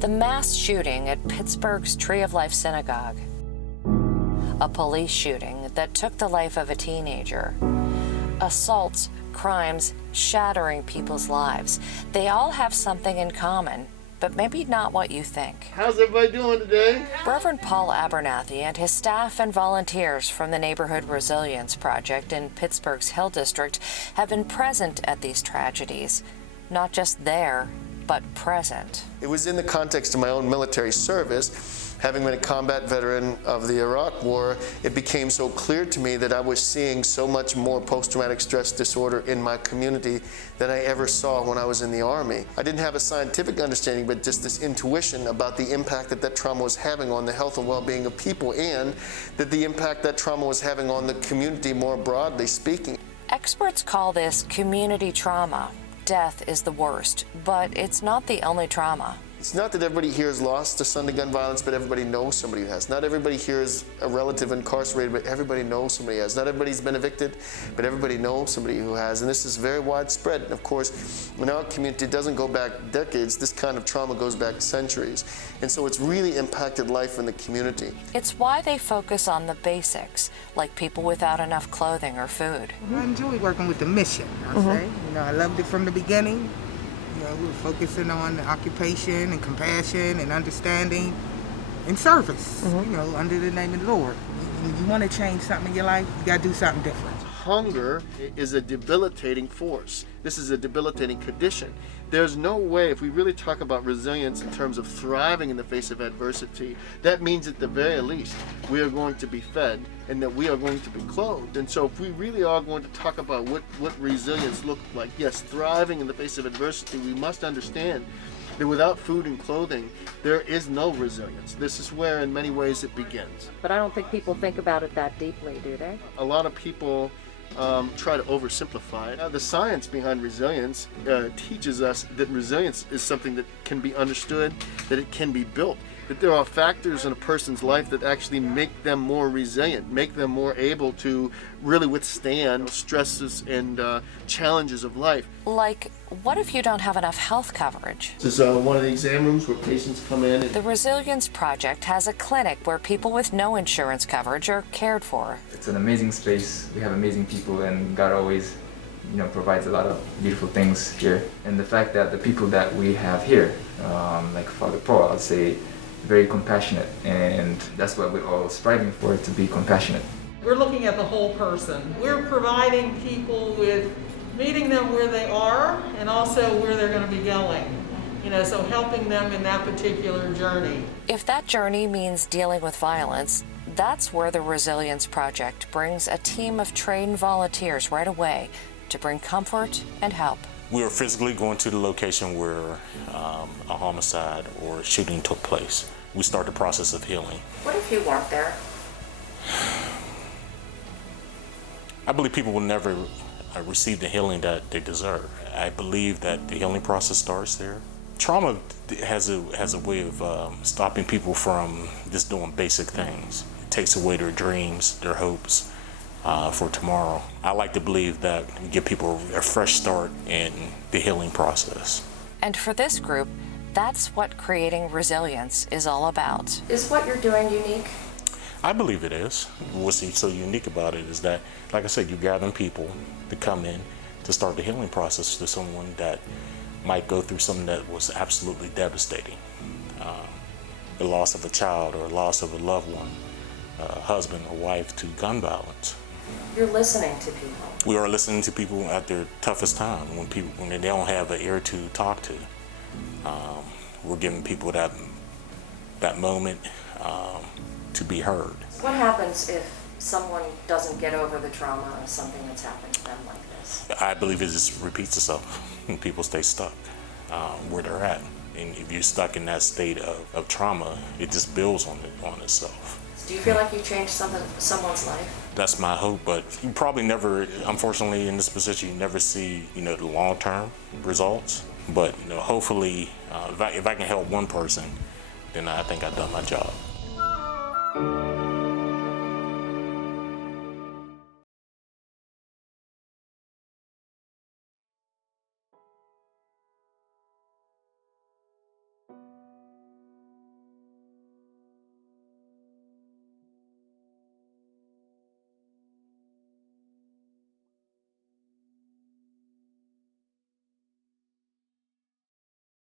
The mass shooting at Pittsburgh's Tree of Life Synagogue. A police shooting that took the life of a teenager. Assaults, crimes, shattering people's lives. They all have something in common, but maybe not what you think. How's everybody doing today? Reverend Paul Abernathy and his staff and volunteers from the Neighborhood Resilience Project in Pittsburgh's Hill District have been present at these tragedies. Not just there, but present. It was in the context of my own military service. Having been a combat veteran of the Iraq War, it became so clear to me that I was seeing so much more post-traumatic stress disorder in my community than I ever saw when I was in the Army. I didn't have a scientific understanding, but just this intuition about the impact that that trauma was having on the health and well-being of people, and that the impact that trauma was having on the community more broadly speaking. Experts call this community trauma. Death is the worst, but it's not the only trauma. It's not that everybody here has lost to son to gun violence, but everybody knows somebody who has. Not everybody here is a relative incarcerated, but everybody knows somebody who has. Not everybody's been evicted, but everybody knows somebody who has. And this is very widespread. And of course, in our community, it doesn't go back decades. This kind of trauma goes back centuries. And so it's really impacted life in the community. It's why they focus on the basics, like people without enough clothing or food. I enjoy working with the mission, I'll say. You know, I loved it from the beginning. You know, we were focusing on the occupation and compassion and understanding and service, you know, under the name of the Lord. When you want to change something in your life, you got to do something different. Hunger is a debilitating force. This is a debilitating condition. There's no way, if we really talk about resilience in terms of thriving in the face of adversity, that means at the very least we are going to be fed and that we are going to be clothed. And so if we really are going to talk about what resilience looks like, yes, thriving in the face of adversity, we must understand that without food and clothing, there is no resilience. This is where in many ways it begins. But I don't think people think about it that deeply, do they? A lot of people try to oversimplify it. Now, the science behind resilience teaches us that resilience is something that can be understood, that it can be built, that there are factors in a person's life that actually make them more resilient, make them more able to really withstand stresses and challenges of life. Like, what if you don't have enough health coverage? This is one of the exam rooms where patients come in. The Resilience Project has a clinic where people with no insurance coverage are cared for. It's an amazing space. We have amazing people, and God always, provides a lot of beautiful things here. And the fact that the people that we have here, like Father Paul, I'd say, very compassionate, and that's what we're all striving for, to be compassionate. We're looking at the whole person. We're providing people with meeting them where they are and also where they're going to be going. So helping them in that particular journey. If that journey means dealing with violence, that's where the Resilience Project brings a team of trained volunteers right away to bring comfort and help. We were physically going to the location where a homicide or shooting took place. We start the process of healing. What if you weren't there? I believe people will never receive the healing that they deserve. I believe that the healing process starts there. Trauma has a way of stopping people from just doing basic things. It takes away their dreams, their hopes for tomorrow. I like to believe that we give people a fresh start in the healing process. And for this group, that's what creating resilience is all about. Is what you're doing unique? I believe it is. What's so unique about it is that, like I said, you're gathering people to come in to start the healing process to someone that might go through something that was absolutely devastating. The loss of a child or loss of a loved one, a husband or wife to gun violence. You're listening to people. We are listening to people at their toughest time, when they don't have an ear to talk to. We're giving people that moment to be heard. What happens if someone doesn't get over the trauma of something that's happened to them like this? I believe it just repeats itself and people stay stuck where they're at. And if you're stuck in that state of trauma, it just builds on itself. Do you feel like you changed someone's life? That's my hope, but you probably never, unfortunately in this position, you never see, the long-term results. But, hopefully, if I can help one person, then I think I've done my job.